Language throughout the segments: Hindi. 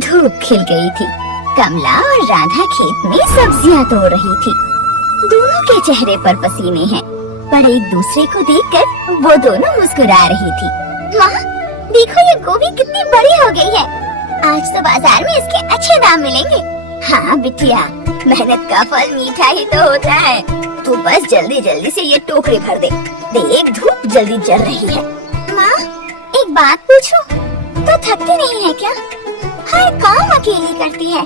धूप खिल गई थी। कमला और राधा खेत में सब्जियां तोड़ रही थी। दोनों के चेहरे पर पसीने हैं, पर एक दूसरे को देखकर वो दोनों मुस्कुरा रही थी। माँ, देखो ये गोभी कितनी बड़ी हो गई है। आज तो बाजार में इसके अच्छे दाम मिलेंगे। हाँ बिटिया, मेहनत का फल मीठा ही तो होता है। तू बस जल्दी जल्दी से ये टोकरी भर दे। देख धूप जल्दी जल रही है। माँ, एक बात पूछूं? तो थकती नहीं है क्या? हर काम अकेली करती है।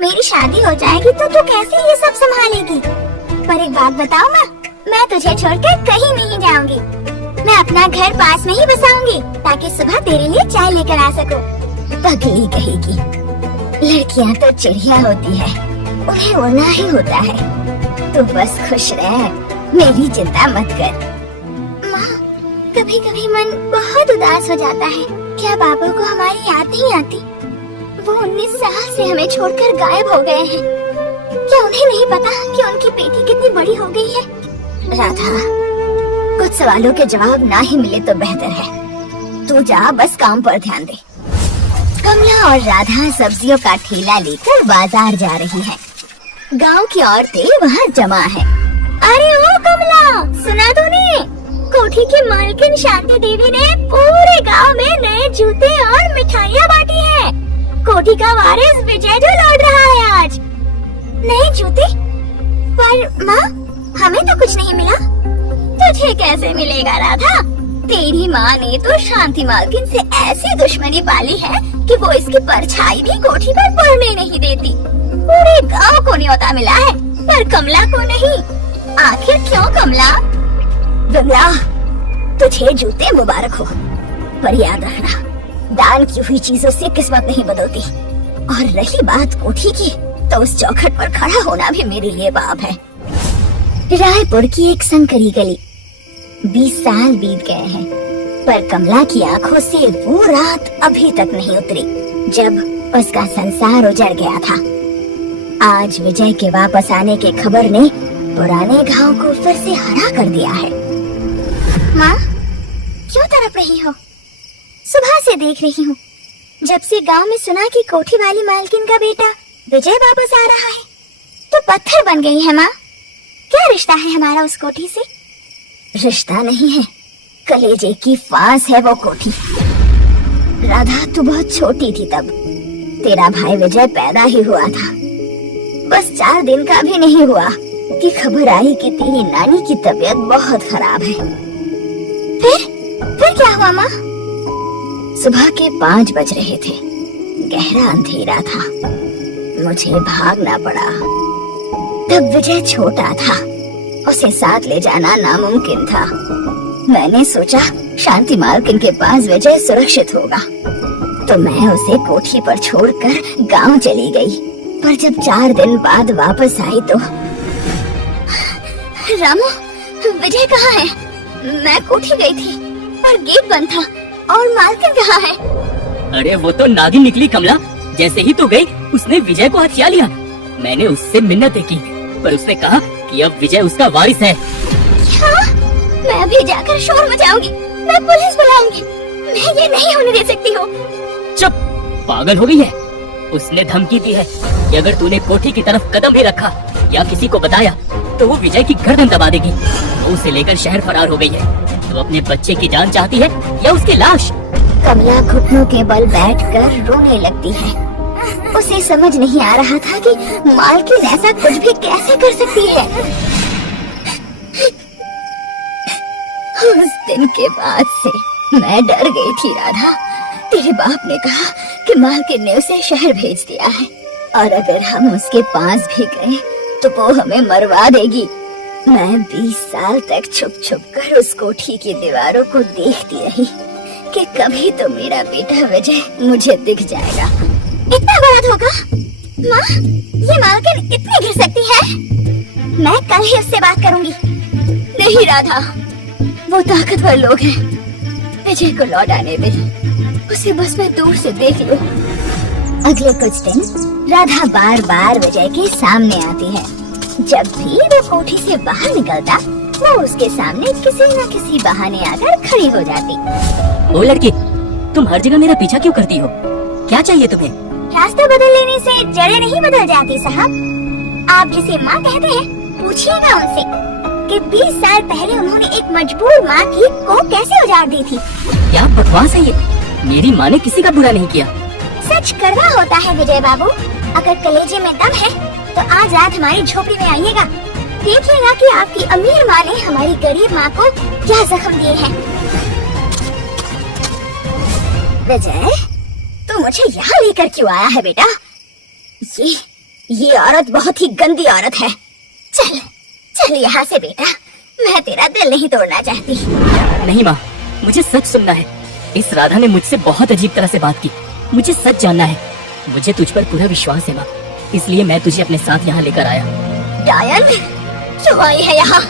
मेरी शादी हो जाएगी तो तू कैसे ये सब संभालेगी? पर एक बात बताओ माँ, मैं तुझे छोड़कर कहीं नहीं जाऊंगी। मैं अपना घर पास में ही बसाऊंगी ताकि सुबह तेरे लिए चाय लेकर आ सकूं। पगली कहेगी, लड़कियां तो चिड़िया होती है, उन्हें उड़ना ही होता है। तू बस खुश रह, मेरी चिंता मत कर। माँ, कभी कभी मन बहुत उदास हो जाता है। क्या बाबू को हमारी याद नहीं आती? वो 19 साल से हमें छोड़कर गायब हो गए हैं। क्या उन्हें नहीं पता कि उनकी बेटी कितनी बड़ी हो गई है? राधा, कुछ सवालों के जवाब ना ही मिले तो बेहतर है। तू जा, बस काम पर ध्यान दे। कमला और राधा सब्जियों का ठेला लेकर बाजार जा रही हैं। गांव की औरतें वहाँ जमा हैं। अरे ओ कमला, सुना तूने? कोठी की मालकिन शांति देवी ने पूरे गांव में नए जूते और मिठाइयाँ बांटी हैं। कोठी का वारिस विजय जो लौट रहा है आज। नए जूते? पर माँ, हमें तो कुछ नहीं मिला। तुझे कैसे मिलेगा राधा? तेरी माँ ने तो शांति मालकिन से ऐसी दुश्मनी पाली है कि वो इसकी परछाई भी कोठी पर पड़ने नहीं देती। पूरे गांव को न्योता मिला है, पर कमला को नहीं। आखिर क्यों कमला? विमला, तुझे जूते मुबारक हो, पर याद रखना, दान की हुई चीजों से किस्मत नहीं बदलती। और रही बात कोठी की, तो उस चौखट पर खड़ा होना भी मेरे लिए पाप है। रायपुर की एक संकरी गली। 20 साल बीत गए हैं, पर कमला की आंखों से वो रात अभी तक नहीं उतरी जब उसका संसार उजड़ गया था। आज विजय के वापस आने की खबर ने पुराने घाव को फिर से हरा कर दिया है। माँ, क्यों तड़प रही हो? सुबह से देख रही हूँ, जब से गांव में सुना कि कोठी वाली मालकिन का बेटा विजय वापस आ रहा है, तो पत्थर बन गई है। माँ, क्या रिश्ता है हमारा उस कोठी से? रिश्ता नहीं है, कलेजे की फांस है वो कोठी। राधा, तू बहुत छोटी थी तब। तेरा भाई विजय पैदा ही हुआ था। बस 4 दिन का भी नहीं हुआ कि खबर आई कि तेरी नानी की तबीयत बहुत खराब है। फिर क्या हुआ माँ? सुबह के 5 बज रहे थे। गहरा अंधेरा था। मुझे भागना पड़ा। तब विजय छोटा था, उसे साथ ले जाना नामुमकिन था। मैंने सोचा शांति मालकिन के पास विजय सुरक्षित होगा, तो मैं उसे कोठी पर छोड़कर गांव चली गई। पर जब 4 दिन बाद वापस आई तो रामू, विजय कहाँ है? मैं कोठी गई थी पर गेट बंद था। और मालकिन कहाँ है? अरे वो तो नागिन निकली कमला। जैसे ही तू गई, उसने विजय को हथिया लिया। मैंने उससे मिन्नतें की, पर उसने कहा कि अब विजय उसका वारिस है। क्या? मैं अभी जाकर शोर मचाऊंगी, मैं पुलिस बुलाऊंगी। मैं ये नहीं होने दे सकती हूँ। चुप, पागल हो गई है? उसने धमकी दी है कि अगर तूने कोठी की तरफ कदम भी रखा या किसी को बताया तो वो विजय की गर्दन दबा देगी। वो उसे लेकर शहर फरार हो गई है। तो अपने बच्चे की जान चाहती है या उसकी लाश? कमला घुटनों के बल बैठकर रोने लगती है। उसे समझ नहीं आ रहा था कि मालकिन ऐसा कुछ भी कैसे कर सकती है। उस दिन के बाद से मैं डर गई थी राधा। तेरे बाप ने कहा कि मालकिन ने उसे शहर भेज दिया है, और अगर हम उसके पास भी गए तो वो हमें मरवा देगी। मैं 20 साल तक छुप छुप कर उस कोठी की दीवारों को देखती रही कि कभी तो मेरा बेटा विजय मुझे दिख जाएगा। इतना बड़ा धोखा? माँ, ये मालकिन इतनी गिर सकती है? मैं कल ही उससे बात करूंगी। नहीं राधा, वो ताकतवर लोग हैं। विजय को लौट आने दे, उसे बस मैं दूर से देख लूं। अगले कुछ दिन राधा बार बार विजय के सामने आती है। जब भी वो कोठी से बाहर निकलता, वो उसके सामने किसी न किसी बहाने आकर खड़ी हो जाती। ओ लड़की, तुम हर जगह मेरा पीछा क्यों करती हो? क्या चाहिए तुम्हें? रास्ता बदल लेने से जड़ें नहीं बदल जाती साहब। आप जिसे माँ कहते हैं, पूछिएगा उनसे कि 20 साल पहले उन्होंने एक मजबूर माँ की को कैसे उजाड़ दी थी। क्या बकवास है ये? मेरी माँ ने किसी का बुरा नहीं किया। सच करना होता है विजय बाबू। अगर कलेजे में दम है तो आज रात हमारी झोपड़ी में आइएगा। देखिएगा कि आपकी अमीर माँ ने हमारी गरीब माँ को क्या जख्म दिए हैं। विजय, तू मुझे यहाँ लेकर क्यों आया है बेटा? ये औरत बहुत ही गंदी औरत है। चल चल यहाँ से बेटा, मैं तेरा दिल नहीं तोड़ना चाहती। नहीं माँ, मुझे सच सुनना है। इस राधा ने मुझसे बहुत अजीब तरह से बात की। मुझे सच जानना है। मुझे तुझ पर पूरा विश्वास है माँ, इसलिए मैं तुझे अपने साथ यहाँ लेकर आया। डायन, क्यों आई है यहाँ?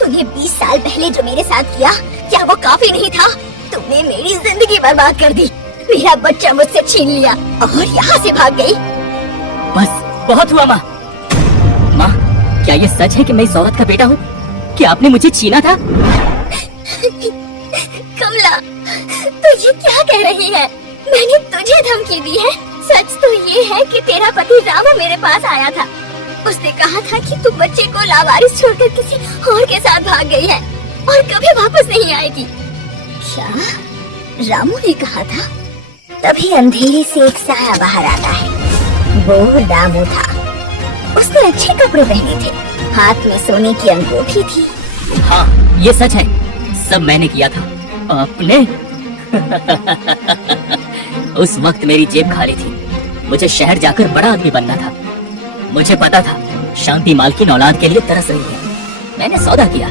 तूने 20 साल पहले जो मेरे साथ किया, क्या वो काफी नहीं था? तूने मेरी जिंदगी बर्बाद कर दी, मेरा बच्चा मुझसे छीन लिया और यहाँ से भाग गई। बस बहुत हुआ माँ। माँ, क्या ये सच है कि मैं इस औरत का बेटा हूँ? क्या आपने मुझे छीना था? कमला, तू ये क्या कह रही है? मैंने तुझे धमकी दी है? सच तो ये है कि तेरा पति रामू मेरे पास आया था। उसने कहा था कि तू बच्चे को लावारिस छोड़कर किसी और के साथ भाग गई है और कभी वापस नहीं आएगी। क्या रामू ने कहा था? तभी अंधेरे से एक साया बाहर आता है। वो रामू था। उसने अच्छे कपड़े पहने थे, हाथ में सोने की अंगूठी थी। हाँ, ये सच है। सब मैंने किया था। आपने? उस वक्त मेरी जेब खाली थी। मुझे शहर जाकर बड़ा आदमी बनना था। मुझे पता था शांति मालकिन औलाद के लिए तरस रही है। मैंने सौदा किया।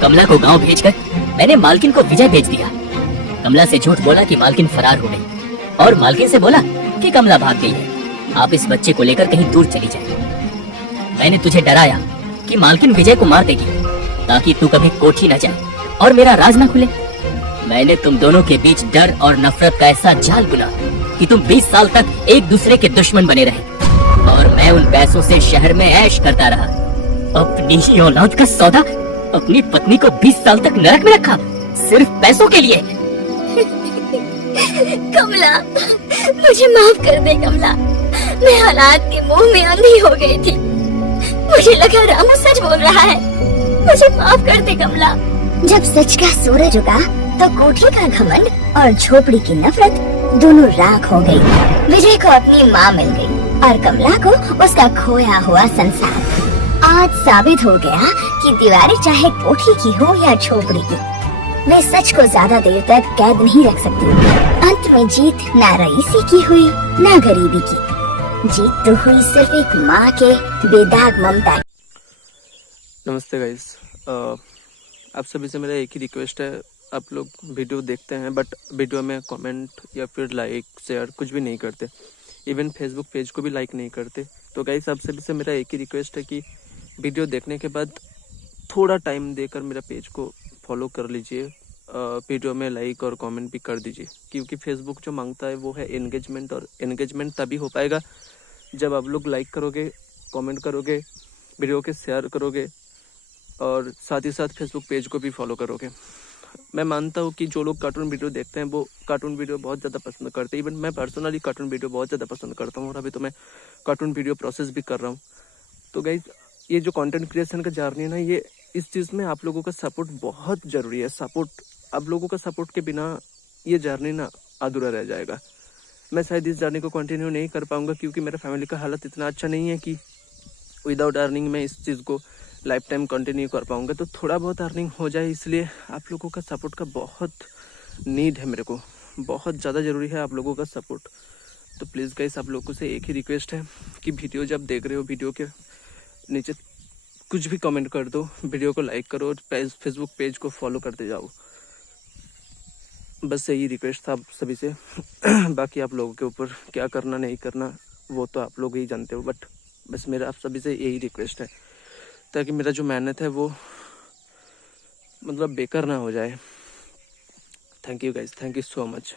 कमला को गांव भेजकर मैंने मालकिन को विजय भेज दिया। कमला से झूठ बोला कि मालकिन फरार हो गई और मालकिन से बोला कि कमला भाग गई है, आप इस बच्चे को लेकर कहीं दूर चली जाए। मैंने तुझे डराया कि मालकिन विजय को मार देगी ताकि तू कभी कोठी न जाए और मेरा राज न खुले। मैंने तुम दोनों के बीच डर और नफरत का ऐसा जाल बुना कि तुम 20 साल तक एक दूसरे के दुश्मन बने रहे और मैं उन पैसों से शहर में ऐश करता रहा। अपनी ही औलाद का सौदा, अपनी पत्नी को 20 साल तक नरक में रखा सिर्फ पैसों के लिए। कमला, मुझे माफ कर दे कमला। मैं हालात के मुंह में अंधी हो गई थी। मुझे लगा रामू सच बोल रहा है। मुझे माफ कर दे कमला। जब सच का सूरज उगा तो कोठी का घमंड और झोपड़ी की नफरत दोनों राख हो गई। विजय को अपनी माँ मिल गई और कमला को उसका खोया हुआ संसार। आज साबित हो गया कि दीवारें चाहे कोठी की हो या झोपड़ी की, वे सच को ज्यादा देर तक कैद नहीं रख सकती। अंत में जीत ना रईसी की हुई ना गरीबी की, जीत तो हुई सिर्फ एक माँ के बेदाग ममता। नमस्ते गाइस, आप सभी से मेरा एक ही रिक्वेस्ट है। आप लोग वीडियो देखते हैं बट वीडियो में कमेंट या फिर लाइक शेयर कुछ भी नहीं करते, इवन फेसबुक पेज को भी लाइक नहीं करते। तो गाइस, आप सभी से मेरा एक ही रिक्वेस्ट है कि वीडियो देखने के बाद थोड़ा टाइम देकर मेरा पेज को फॉलो कर लीजिए, वीडियो में लाइक और कमेंट भी कर दीजिए, क्योंकि फेसबुक जो मांगता है वो है एंगेजमेंट, और एंगेजमेंट तभी हो पाएगा जब आप लोग लाइक करोगे, कमेंट करोगे, वीडियो के शेयर करोगे और साथ ही साथ फेसबुक पेज को भी फॉलो करोगे। मैं मानता हूँ कि जो लोग कार्टून वीडियो देखते हैं वो कार्टून वीडियो बहुत ज़्यादा पसंद करते हैं। इवन मैं पर्सनली कार्टून वीडियो बहुत ज़्यादा पसंद करता हूँ और अभी तो मैं कार्टून वीडियो प्रोसेस भी कर रहा हूँ। तो गाइज, ये जो कंटेंट क्रिएशन का जर्नी है ना, ये इस चीज़ में आप लोगों का सपोर्ट बहुत ज़रूरी है। आप लोगों का सपोर्ट के बिना ये जर्नी ना अधूरा रह जाएगा। मैं शायद इस जर्नी को कंटिन्यू नहीं कर पाऊँगा, क्योंकि मेरा फैमिली का हालत इतना अच्छा नहीं है कि विदाउट अर्निंग मैं इस चीज़ को लाइफ टाइम कंटिन्यू कर पाऊँगा। तो थोड़ा बहुत अर्निंग हो जाए, इसलिए आप लोगों का सपोर्ट का बहुत नीड है, मेरे को बहुत ज़्यादा ज़रूरी है आप लोगों का सपोर्ट। तो प्लीज़ गाइस, आप लोगों से एक ही रिक्वेस्ट है कि वीडियो जब देख रहे हो, वीडियो के नीचे कुछ भी कमेंट कर दो, वीडियो को लाइक करो, फेसबुक पेज को फॉलो करते जाओ। बस यही रिक्वेस्ट था आप सभी से। बाकी आप लोगों के ऊपर क्या करना नहीं करना वो तो आप लोग ही जानते हो, बट बस मेरा आप सभी से यही रिक्वेस्ट है, ताकि मेरा जो मेहनत है वो मतलब बेकार ना हो जाए। Thank you guys, thank you so much.